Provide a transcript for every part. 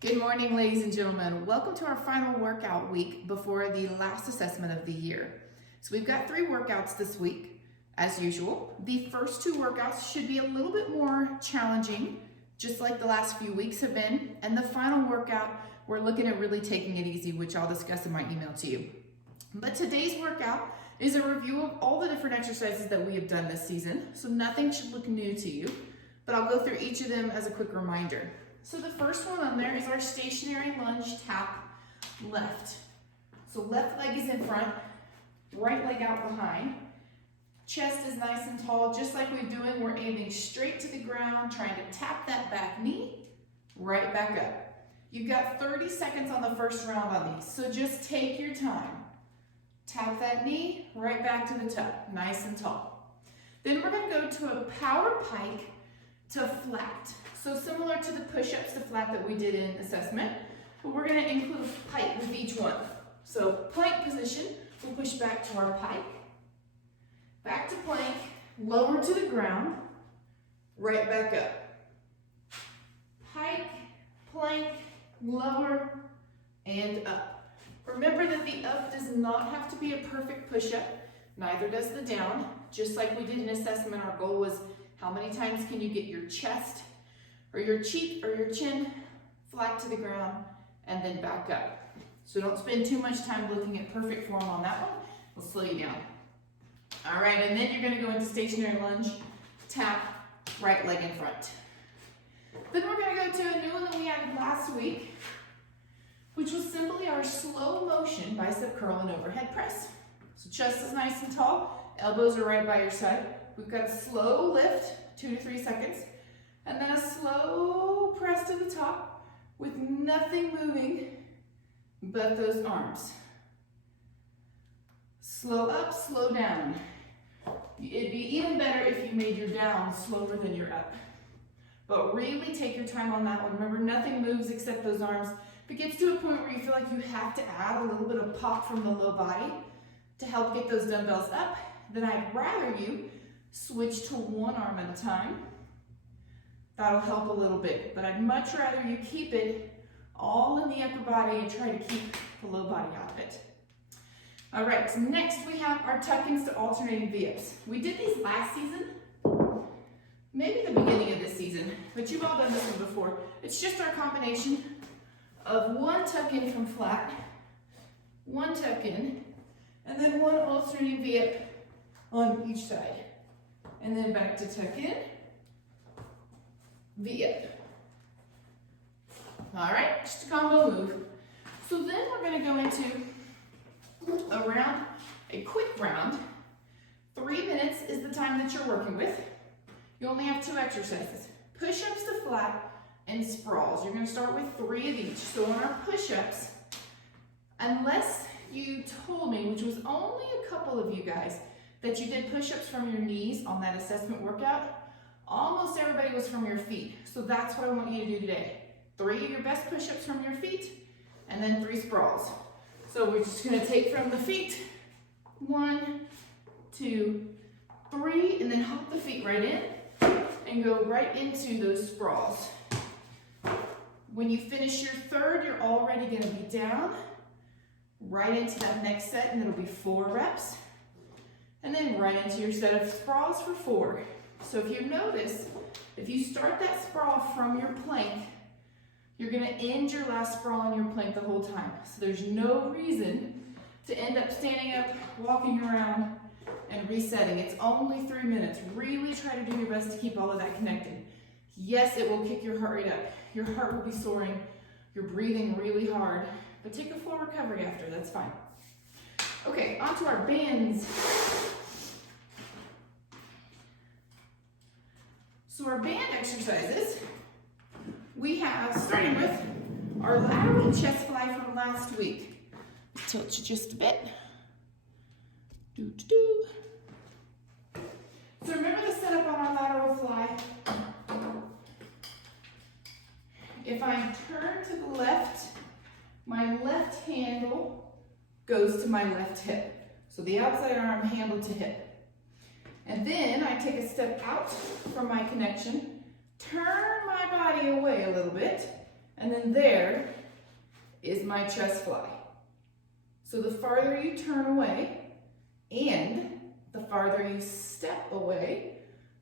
Good morning, ladies and gentlemen. Welcome to our final workout week before the last assessment of the year. So we've got 3 workouts this week, as usual. The first 2 workouts should be a little bit more challenging, just like the last few weeks have been. And the final workout, we're looking at really taking it easy, which I'll discuss in my email to you. But today's workout is a review of all the different exercises that we have done this season. So nothing should look new to you, but I'll go through each of them as a quick reminder. So the first one on there is our stationary lunge tap left. So left leg is in front, right leg out behind. Chest is nice and tall, just like we're doing. We're aiming straight to the ground, trying to tap that back knee, right back up. You've got 30 seconds on the first round on these, so just take your time. Tap that knee, right back to the top, nice and tall. Then we're gonna go to a power pike to flat. So similar to the push-ups to flat that we did in assessment, but we're gonna include pike with each one. So plank position, we'll push back to our pike, back to plank, lower to the ground, right back up. Pike, plank, lower, and up. Remember that the up does not have to be a perfect push-up, neither does the down. Just like we did in assessment, our goal was how many times can you get your chest or your cheek or your chin flat to the ground and then back up. So don't spend too much time looking at perfect form on that one. We'll slow you down. All right, and then you're gonna go into stationary lunge, tap, right leg in front. Then we're gonna go to a new one that we added last week, which was simply our slow motion bicep curl and overhead press. So chest is nice and tall, elbows are right by your side. We've got a slow lift, 2 to 3 seconds, and then a slow press to the top with nothing moving but those arms. Slow up, slow down. It'd be even better if you made your down slower than your up. But really take your time on that one. Remember, nothing moves except those arms. If it gets to a point where you feel like you have to add a little bit of pop from the low body to help get those dumbbells up, then I'd rather you switch to one arm at a time. That'll help a little bit, but I'd much rather you keep it all in the upper body and try to keep the low body out of it. All right, so next we have our tuck-ins to alternating V-ups. We did these last season, maybe the beginning of this season, but you've all done this one before. It's just our combination of one tuck-in from flat, one tuck-in, and then one alternating V-up on each side. And then back to tuck-in, V-up. All right, just a combo move. So then we're gonna go into a quick round. 3 minutes is the time that you're working with. You only have 2 exercises, push-ups to flat and sprawls. You're gonna start with 3 of each. So on our push-ups, unless you told me, which was only a couple of you guys, that you did push-ups from your knees on that assessment workout, almost everybody was from your feet. So that's what I want you to do today. 3 of your best push-ups from your feet, and then 3 sprawls. So we're just gonna take from the feet, 1, 2, 3, and then hop the feet right in and go right into those sprawls. When you finish your third, you're already gonna be down, right into that next set, and it'll be 4 reps. And then right into your set of sprawls for 4. So if you notice, if you start that sprawl from your plank, you're gonna end your last sprawl on your plank the whole time. So there's no reason to end up standing up, walking around, and resetting. It's only 3 minutes. Really try to do your best to keep all of that connected. Yes, it will kick your heart rate up. Your heart will be soaring. You're breathing really hard, but take a full recovery after, that's fine. Okay, onto our bands. So our band exercises, we have, starting with our lateral chest fly from last week. Tilt you just a bit. Do. So remember the setup on our lateral fly. If I turn to the left, my left handle goes to my left hip. So the outside arm handle to hip. And then I take a step out from my connection, turn my body away a little bit, And then there is my chest fly. So the farther you turn away and the farther you step away,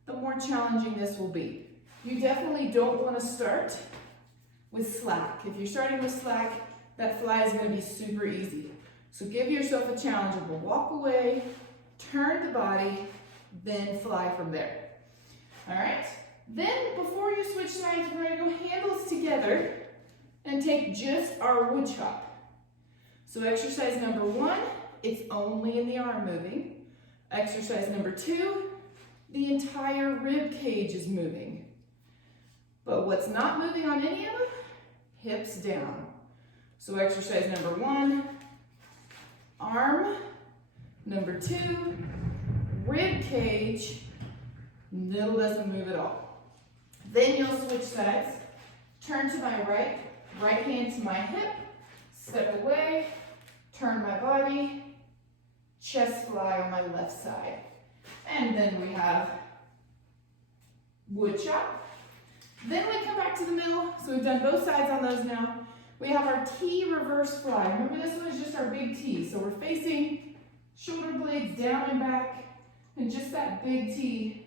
the more challenging this will be. You definitely don't want to start with slack. If you're starting with slack, that fly is going to be super easy. So give yourself a challenge of walk away, turn the body, then fly from there. All right? Then before you switch sides, we're going to go handles together and take just our wood chop. So exercise number 1, it's only in the arm moving. Exercise number 2, the entire rib cage is moving. But what's not moving on any of them? Hips down. So exercise number 1, arm. Number 2, rib cage. Middle doesn't move at all. Then you'll switch sides. Turn to my right, right hand to my hip, step away, turn my body, chest fly on my left side. And then we have wood chop. Then we come back to the middle. So we've done both sides on those now. We have our T reverse fly. Remember, this one is just our big T. So we're facing shoulder blades down and back, and just that big T,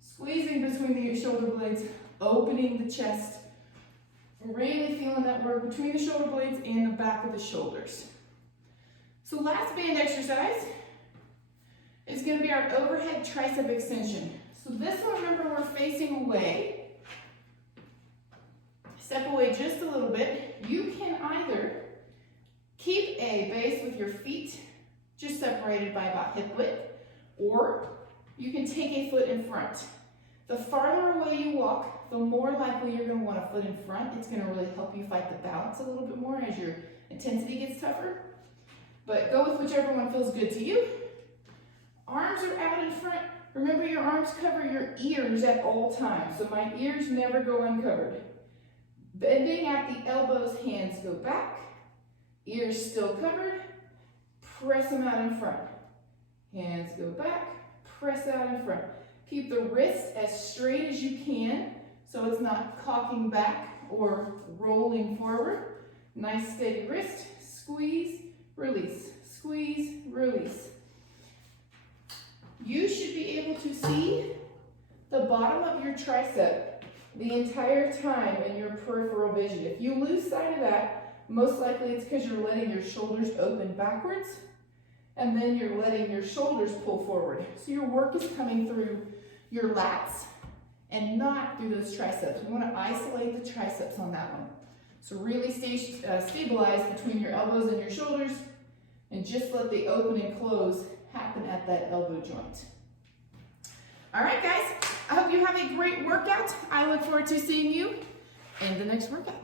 squeezing between the shoulder blades, opening the chest, really feeling that work between the shoulder blades and the back of the shoulders. So last band exercise is going to be our overhead tricep extension. So this one, remember, we're facing away. Step away just a little bit. You can either keep a base with your feet just separated by about hip width, or you can take a foot in front. The farther away you walk, the more likely you're going to want a foot in front. It's going to really help you fight the balance a little bit more as your intensity gets tougher. But go with whichever one feels good to you. Arms are out in front. Remember, your arms cover your ears at all times, so my ears never go uncovered. Bending at the elbows, hands go back, ears still covered, press them out in front. Hands go back, press out in front. Keep the wrist as straight as you can so it's not cocking back or rolling forward. Nice steady wrist, squeeze, release, squeeze, release. You should be able to see the bottom of your tricep the entire time in your peripheral vision. If you lose sight of that, most likely it's because you're letting your shoulders open backwards and then you're letting your shoulders pull forward. So your work is coming through your lats and not through those triceps. We want to isolate the triceps on that one. So really stay stabilized between your elbows and your shoulders and just let the open and close happen at that elbow joint. All right, guys, I hope you have a great workout. I look forward to seeing you in the next workout.